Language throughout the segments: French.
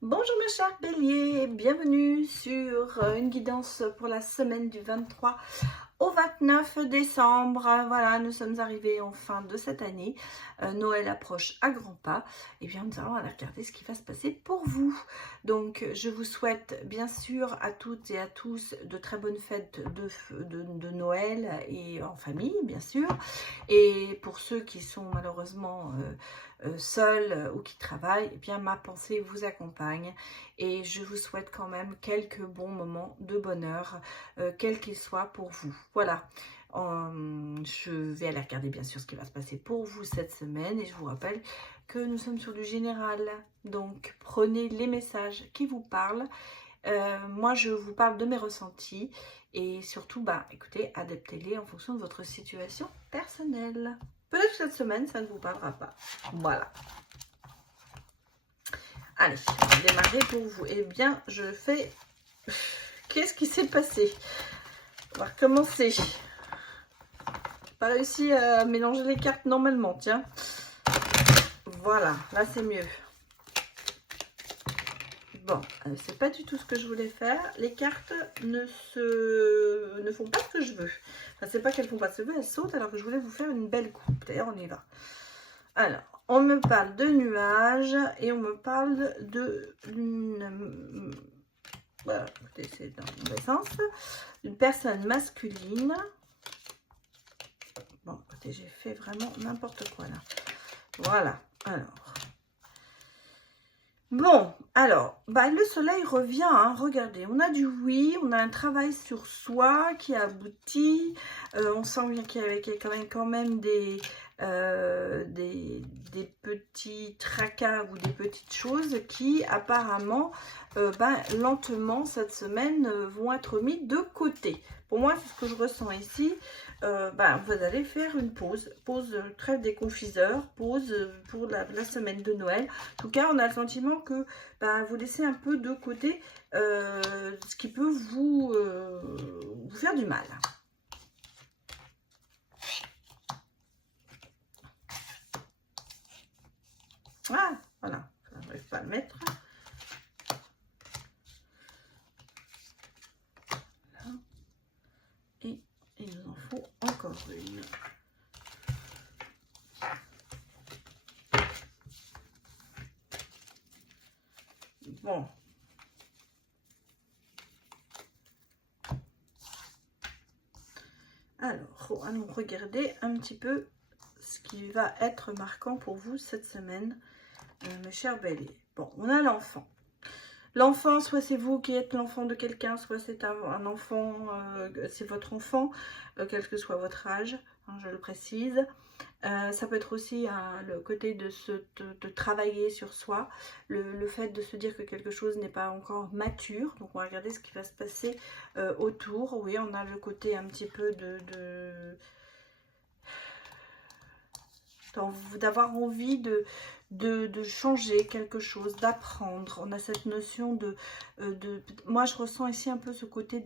Bonjour mes chers béliers, bienvenue sur une guidance pour la semaine du 23 au 29 décembre. Voilà, nous sommes arrivés en fin de cette année. Noël approche à grands pas. Et bien, nous allons aller regarder ce qui va se passer pour vous. Donc, je vous souhaite bien sûr à toutes et à tous de très bonnes fêtes de Noël et en famille, bien sûr. Et pour ceux qui sont malheureusement seuls ou qui travaillent, eh bien, ma pensée vous accompagne. Et je vous souhaite quand même quelques bons moments de bonheur, quels qu'ils soient pour vous. Voilà, je vais aller regarder bien sûr ce qui va se passer pour vous cette semaine et je vous rappelle que nous sommes sur du général, donc prenez les messages qui vous parlent. Moi je vous parle de mes ressentis et surtout, écoutez, adaptez-les en fonction de votre situation personnelle. Peut-être que cette semaine ça ne vous parlera pas. Voilà. Allez, on va démarrer pour vous. Eh bien, je fais... Qu'est-ce qui s'est passé? On va recommencer. J'ai pas réussi à mélanger les cartes normalement, tiens. Voilà, là c'est mieux. Bon, c'est pas du tout ce que je voulais faire. Les cartes ne font pas ce que je veux. Enfin, c'est pas qu'elles font pas ce que je veux, elles sautent alors que je voulais vous faire une belle coupe. D'ailleurs, on y va. Alors, on me parle de nuages et on me parle de... Voilà, écoutez, c'est dans le mauvais sens. Une personne masculine. Bon, écoutez, j'ai fait vraiment n'importe quoi là. Voilà, alors. Bon, alors, le soleil revient, hein, regardez, on a du oui, on a un travail sur soi qui aboutit, on sent bien qu'il y a quand même des petits tracas ou des petites choses qui apparemment, lentement cette semaine vont être mis de côté. Pour moi, c'est ce que je ressens ici. Vous allez faire une pause, trêve des confiseurs, pause pour la semaine de Noël. En tout cas, on a le sentiment que vous laissez un peu de côté ce qui peut vous faire du mal. Ah, voilà, je n'arrive pas à le mettre. Voilà. Et il nous en faut encore une. Bon. Alors, allons regarder un petit peu ce qui va être marquant pour vous cette semaine, mes chers béliers. Bon, on a l'enfant. L'enfant, soit c'est vous qui êtes l'enfant de quelqu'un, soit c'est un enfant, c'est votre enfant, quel que soit votre âge, hein, je le précise. Ça peut être aussi le côté de travailler sur soi, le fait de se dire que quelque chose n'est pas encore mature. Donc on va regarder ce qui va se passer autour. Oui, on a le côté un petit peu d'avoir envie de changer quelque chose, d'apprendre. On a cette notion moi je ressens ici un peu ce côté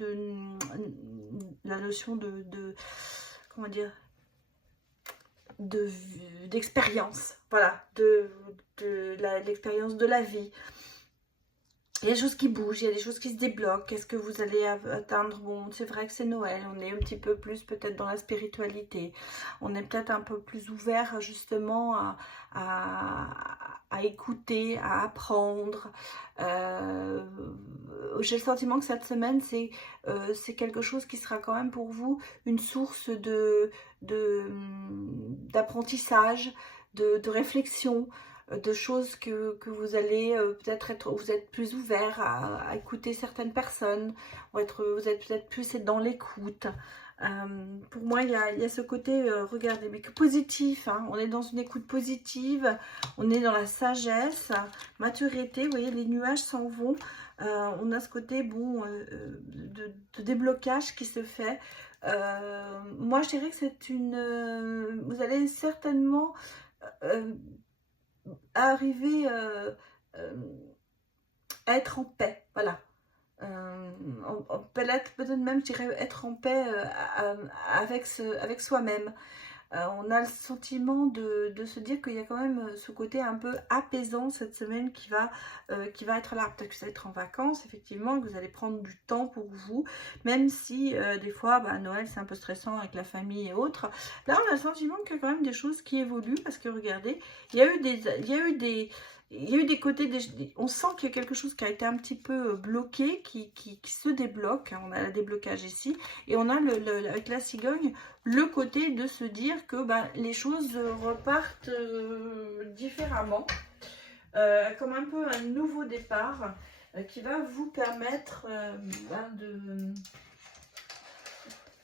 la notion comment dire, d'expérience, voilà, l'expérience de la vie. Il y a des choses qui bougent, il y a des choses qui se débloquent. Qu'est-ce que vous allez atteindre? Bon, c'est vrai que c'est Noël, on est un petit peu plus peut-être dans la spiritualité. On est peut-être un peu plus ouvert justement à écouter, à apprendre. J'ai le sentiment que cette semaine, c'est quelque chose qui sera quand même pour vous une source d'apprentissage, de réflexion, de choses que vous allez peut-être vous êtes plus ouvert à écouter certaines personnes, vous êtes peut-être plus dans l'écoute. Pour moi, il y a ce côté, regardez, mais que positif, hein, on est dans une écoute positive, on est dans la sagesse, maturité, vous voyez, les nuages s'en vont, on a ce côté, bon, de déblocage qui se fait. Moi, je dirais que c'est vous allez certainement arriver à être en paix, voilà. Peut-être même, je dirais, être en paix avec soi-même. On a le sentiment de se dire qu'il y a quand même ce côté un peu apaisant cette semaine qui va être là. Peut-être que vous allez être en vacances, effectivement, que vous allez prendre du temps pour vous, même si des fois, Noël, c'est un peu stressant avec la famille et autres. Là, on a le sentiment qu'il y a quand même des choses qui évoluent, parce que regardez, il y a eu des côtés, on sent qu'il y a quelque chose qui a été un petit peu bloqué, qui se débloque. On a le déblocage ici, et on a avec la cigogne, le côté de se dire que les choses repartent différemment, comme un peu un nouveau départ qui va vous permettre de...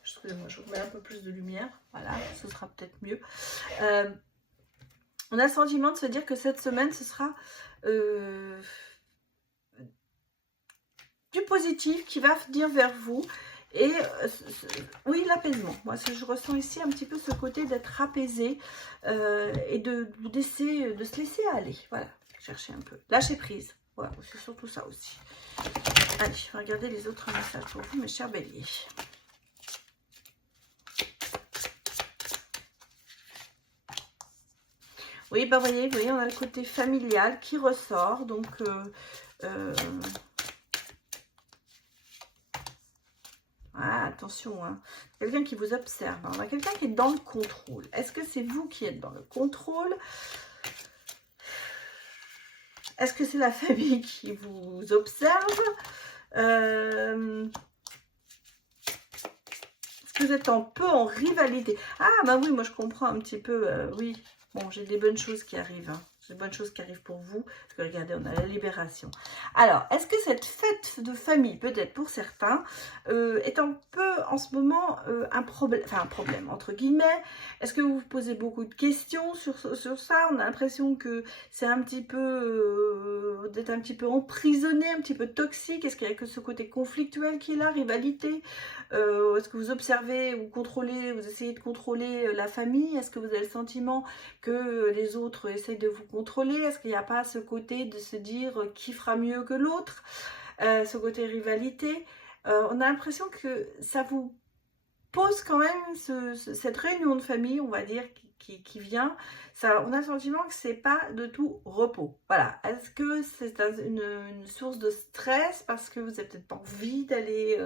Excusez-moi, je vous mets un peu plus de lumière, voilà, ce sera peut-être mieux. On a le sentiment de se dire que cette semaine, ce sera du positif qui va venir vers vous. Et oui, l'apaisement. Moi, je ressens ici un petit peu ce côté d'être apaisé et de se laisser aller. Voilà, chercher un peu. Lâcher prise. Voilà, c'est surtout ça aussi. Allez, je vais regarder les autres messages pour vous, mes chers béliers. Oui, vous voyez, on a le côté familial qui ressort. Donc, attention, hein. Quelqu'un qui vous observe. On a quelqu'un qui est dans le contrôle. Est-ce que c'est vous qui êtes dans le contrôle? Est-ce que c'est la famille qui vous observe? Est-ce que vous êtes un peu en rivalité? Ah, oui, moi je comprends un petit peu, oui. Bon, j'ai des bonnes choses qui arrivent, hein. J'ai des bonnes choses qui arrivent pour vous. Parce que regardez, on a la libération. Alors, est-ce que cette fête de famille, peut-être pour certains, est un peu en ce moment un problème, enfin un problème entre guillemets? Est-ce que vous vous posez beaucoup de questions sur ça? On a l'impression que c'est un petit peu, d'être un petit peu emprisonné, un petit peu toxique. Est-ce qu'il y a que ce côté conflictuel qui est là, rivalité? Est-ce que vous observez ou contrôlez, vous essayez de contrôler la famille? Est-ce que vous avez le sentiment que les autres essayent de vous contrôler? Est-ce qu'il n'y a pas ce côté de se dire qui fera mieux que l'autre, ce côté rivalité? On a l'impression que ça vous pose quand même cette réunion de famille, on va dire, qui vient. Ça, on a le sentiment que c'est pas de tout repos. Voilà. Est-ce que c'est une source de stress parce que vous n'avez peut-être pas envie d'aller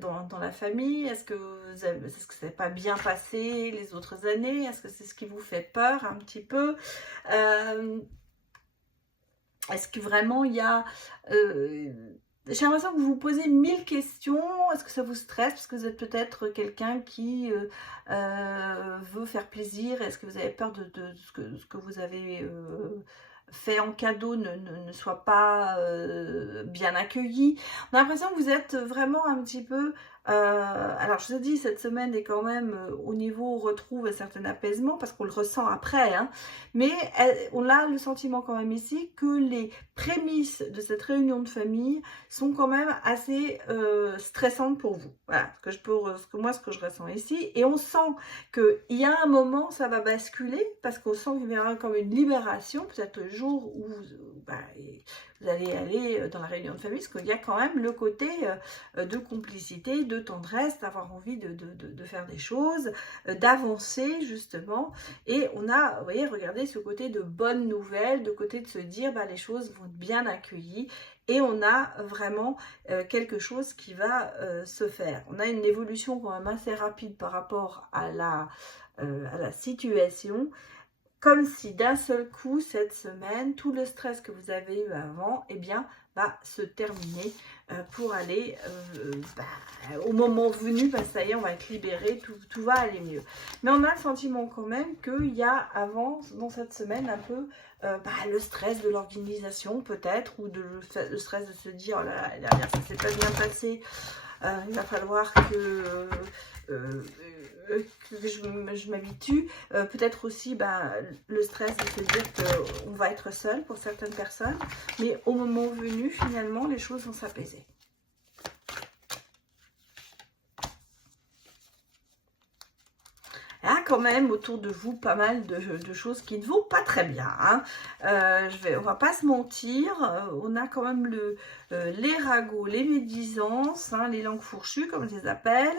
dans la famille? Est-ce que ça n'est pas bien passé les autres années? Est-ce que c'est ce qui vous fait peur un petit peu? Est-ce que vraiment il y a... j'ai l'impression que vous vous posez 1000 questions. Est-ce que ça vous stresse parce que vous êtes peut-être quelqu'un qui veut faire plaisir? Est-ce que vous avez peur de ce que vous avez fait en cadeau ne soit pas bien accueilli? On a l'impression que vous êtes vraiment un petit peu... alors je vous ai dit, cette semaine est quand même au niveau, on retrouve un certain apaisement parce qu'on le ressent après, hein, mais on a le sentiment quand même ici que les prémices de cette réunion de famille sont quand même assez stressantes pour vous. Voilà, ce que je ressens ici. Et on sent qu'il y a un moment, ça va basculer, parce qu'on sent qu'il y aura comme une libération, peut-être le jour où vous allez aller dans la réunion de famille, parce qu'il y a quand même le côté de complicité, de tendresse, d'avoir envie de faire des choses, d'avancer justement. Et on a, vous voyez, regardez ce côté de bonnes nouvelles, de côté de se dire, les choses vont être bien accueillies. Et on a vraiment quelque chose qui va se faire. On a une évolution quand même assez rapide par rapport à la situation. Comme si d'un seul coup, cette semaine, tout le stress que vous avez eu avant, eh bien, va se terminer pour aller au moment venu, ça y est, on va être libéré, tout va aller mieux. Mais on a le sentiment quand même qu'il y a avant, dans cette semaine, un peu le stress de l'organisation peut-être, ou le stress de se dire, oh là là, l'année dernière, ça s'est pas bien passé, il va falloir que je m'habitue. Peut-être aussi le stress de se dire qu'on va être seul pour certaines personnes, mais au moment venu, finalement, les choses vont s'apaiser. Là, quand même autour de vous pas mal de choses qui ne vont pas très bien. Hein. On va pas se mentir, on a quand même les ragots, les médisances, hein, les langues fourchues comme je les appelle.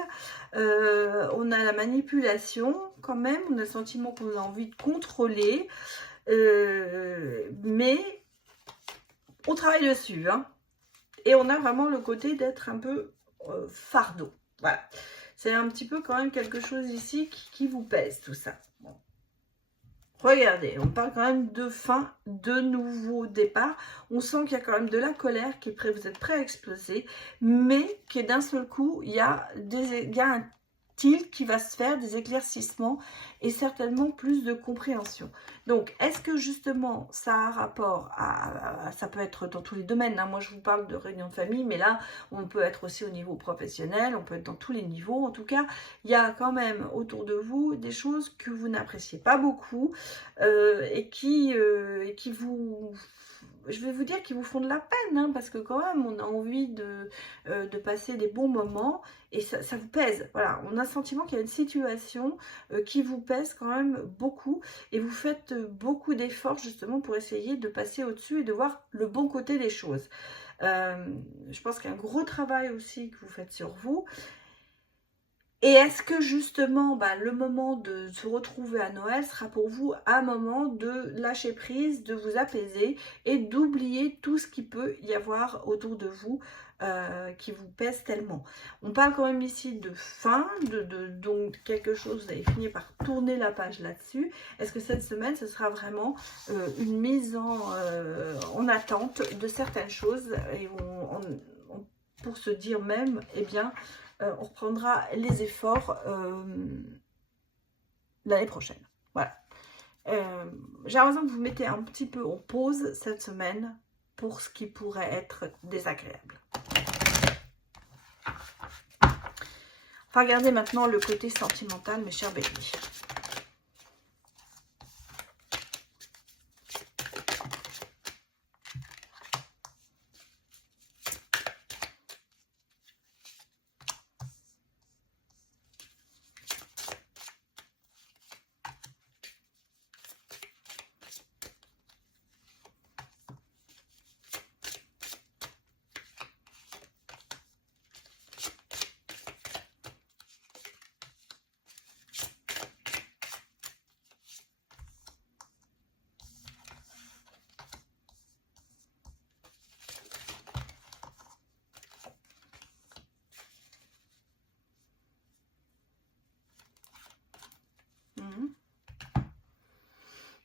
On a la manipulation quand même, on a le sentiment qu'on a envie de contrôler. Mais on travaille dessus. Hein. Et on a vraiment le côté d'être un peu fardeau. Voilà. C'est un petit peu quand même quelque chose ici qui vous pèse, tout ça. Bon. Regardez, on parle quand même de fin, de nouveau départ. On sent qu'il y a quand même de la colère qui est prêt, vous êtes prêt à exploser, mais que d'un seul coup, il y a un tilt qui va se faire, des éclaircissements et certainement plus de compréhension. Donc, est-ce que justement, ça a rapport ça peut être dans tous les domaines, hein. Moi, je vous parle de réunion de famille, mais là, on peut être aussi au niveau professionnel, on peut être dans tous les niveaux. En tout cas, il y a quand même autour de vous des choses que vous n'appréciez pas beaucoup et qui vous... Je vais vous dire qu'ils vous font de la peine, hein, parce que quand même, on a envie de passer des bons moments et ça vous pèse. Voilà, on a le sentiment qu'il y a une situation qui vous pèse quand même beaucoup et vous faites beaucoup d'efforts justement pour essayer de passer au-dessus et de voir le bon côté des choses. Je pense qu'il y a un gros travail aussi que vous faites sur vous. Et est-ce que justement, le moment de se retrouver à Noël sera pour vous un moment de lâcher prise, de vous apaiser et d'oublier tout ce qui peut y avoir autour de vous qui vous pèse tellement. On parle quand même ici de fin, donc quelque chose, vous allez finir par tourner la page là-dessus. Est-ce que cette semaine, ce sera vraiment une mise en attente de certaines choses et pour se dire même, eh bien, on reprendra les efforts l'année prochaine. Voilà. J'ai l'impression que vous mettez un petit peu en pause cette semaine pour ce qui pourrait être désagréable. On va regarder maintenant le côté sentimental, mes chers béliers.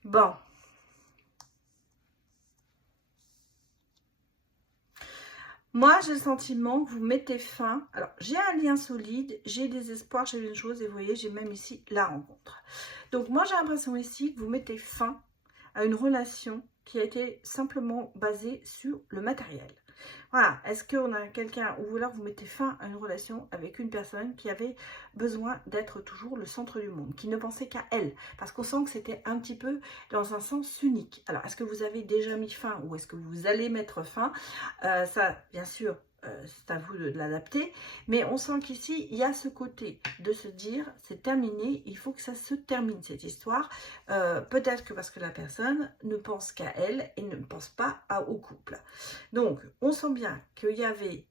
Bon. Moi, j'ai le sentiment que vous mettez fin. Alors, j'ai un lien solide, j'ai des espoirs, j'ai une chose, et vous voyez, j'ai même ici la rencontre. Donc, moi, j'ai l'impression ici que vous mettez fin à une relation qui a été simplement basée sur le matériel. Voilà, est-ce qu'on a quelqu'un, ou alors vous mettez fin à une relation avec une personne qui avait besoin d'être toujours le centre du monde, qui ne pensait qu'à elle, parce qu'on sent que c'était un petit peu dans un sens unique. Alors, est-ce que vous avez déjà mis fin ou est-ce que vous allez mettre fin? Ça, bien sûr, c'est à vous de l'adapter, mais on sent qu'ici, il y a ce côté de se dire, c'est terminé, il faut que ça se termine cette histoire, peut-être que parce que la personne ne pense qu'à elle et ne pense pas au couple. Donc, on sent bien qu'il y avait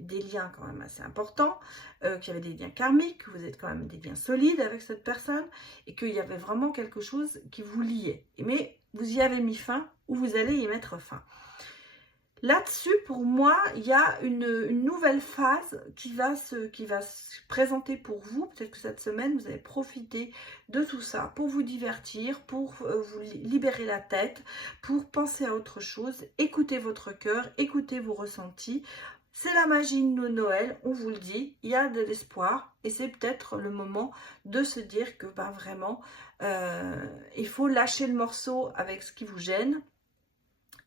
des liens quand même assez importants, qu'il y avait des liens karmiques, que vous êtes quand même des liens solides avec cette personne, et qu'il y avait vraiment quelque chose qui vous liait. Mais vous y avez mis fin, ou vous allez y mettre fin. Là-dessus, pour moi, il y a une nouvelle phase qui va se présenter pour vous. Peut-être que cette semaine, vous allez profiter de tout ça pour vous divertir, pour vous libérer la tête, pour penser à autre chose, écouter votre cœur, écouter vos ressentis. C'est la magie de Noël, on vous le dit, il y a de l'espoir et c'est peut-être le moment de se dire que vraiment, il faut lâcher le morceau avec ce qui vous gêne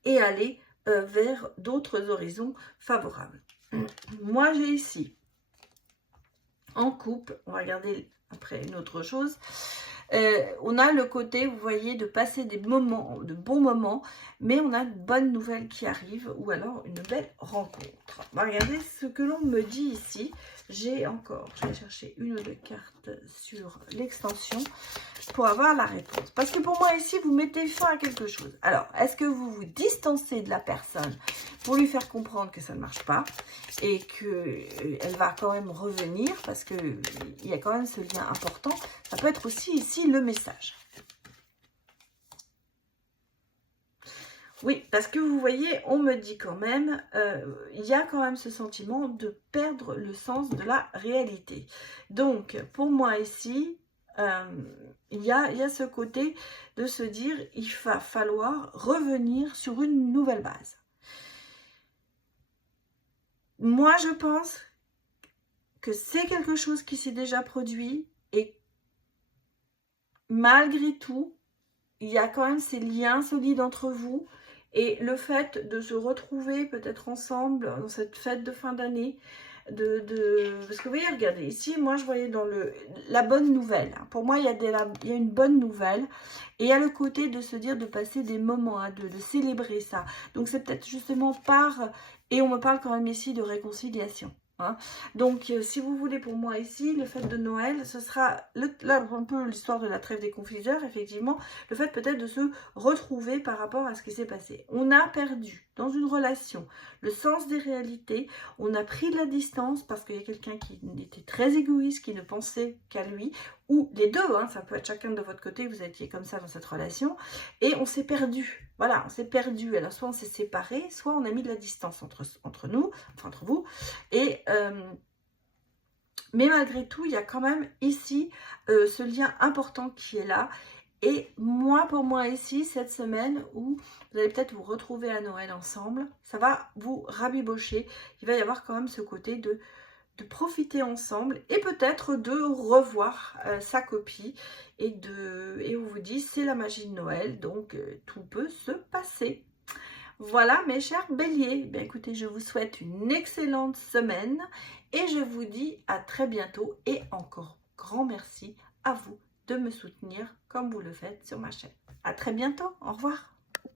et aller vers d'autres horizons favorables. Moi, j'ai ici, en couple, on va regarder après une autre chose, On a le côté, vous voyez, de passer des moments, de bons moments, mais on a une bonne nouvelle qui arrive, ou alors une belle rencontre. On va regarder ce que l'on me dit ici. Je vais chercher une ou deux cartes sur l'extension pour avoir la réponse. Parce que pour moi ici, vous mettez fin à quelque chose. Alors, est-ce que vous vous distancez de la personne pour lui faire comprendre que ça ne marche pas et qu'elle va quand même revenir parce qu'il y a quand même ce lien important? Ça peut être aussi ici le message. Oui, parce que vous voyez, on me dit quand même, il y a quand même ce sentiment de perdre le sens de la réalité. Donc, pour moi ici, il y a ce côté de se dire, il va falloir revenir sur une nouvelle base. Moi, je pense que c'est quelque chose qui s'est déjà produit et malgré tout, il y a quand même ces liens solides entre vous. Et le fait de se retrouver peut-être ensemble dans cette fête de fin d'année, parce que vous voyez, regardez, ici, moi, je voyais dans la bonne nouvelle. Pour moi, il y a une bonne nouvelle. Et il y a le côté de se dire, de passer des moments à deux, de célébrer ça. Donc, c'est peut-être justement et on me parle quand même ici de réconciliation. Hein. Donc, si vous voulez, pour moi ici, le fait de Noël, ce sera là un peu l'histoire de la trêve des confiseurs, effectivement, le fait peut-être de se retrouver par rapport à ce qui s'est passé. On a perdu dans une relation le sens des réalités, on a pris de la distance parce qu'il y a quelqu'un qui était très égoïste, qui ne pensait qu'à lui, ou les deux, hein, ça peut être chacun de votre côté, vous étiez comme ça dans cette relation, et on s'est perdu. Voilà, on s'est perdu. Alors, soit on s'est séparés, soit on a mis de la distance entre nous, enfin entre vous. Et, mais malgré tout, il y a quand même ici ce lien important qui est là. Et moi, pour moi ici, cette semaine où vous allez peut-être vous retrouver à Noël ensemble, ça va vous rabibocher. Il va y avoir quand même ce côté de profiter ensemble et peut-être de revoir sa copie et on vous dit c'est la magie de Noël, donc tout peut se passer. Voilà mes chers béliers, bien, écoutez, je vous souhaite une excellente semaine et je vous dis à très bientôt et encore grand merci à vous de me soutenir comme vous le faites sur ma chaîne. À très bientôt, au revoir.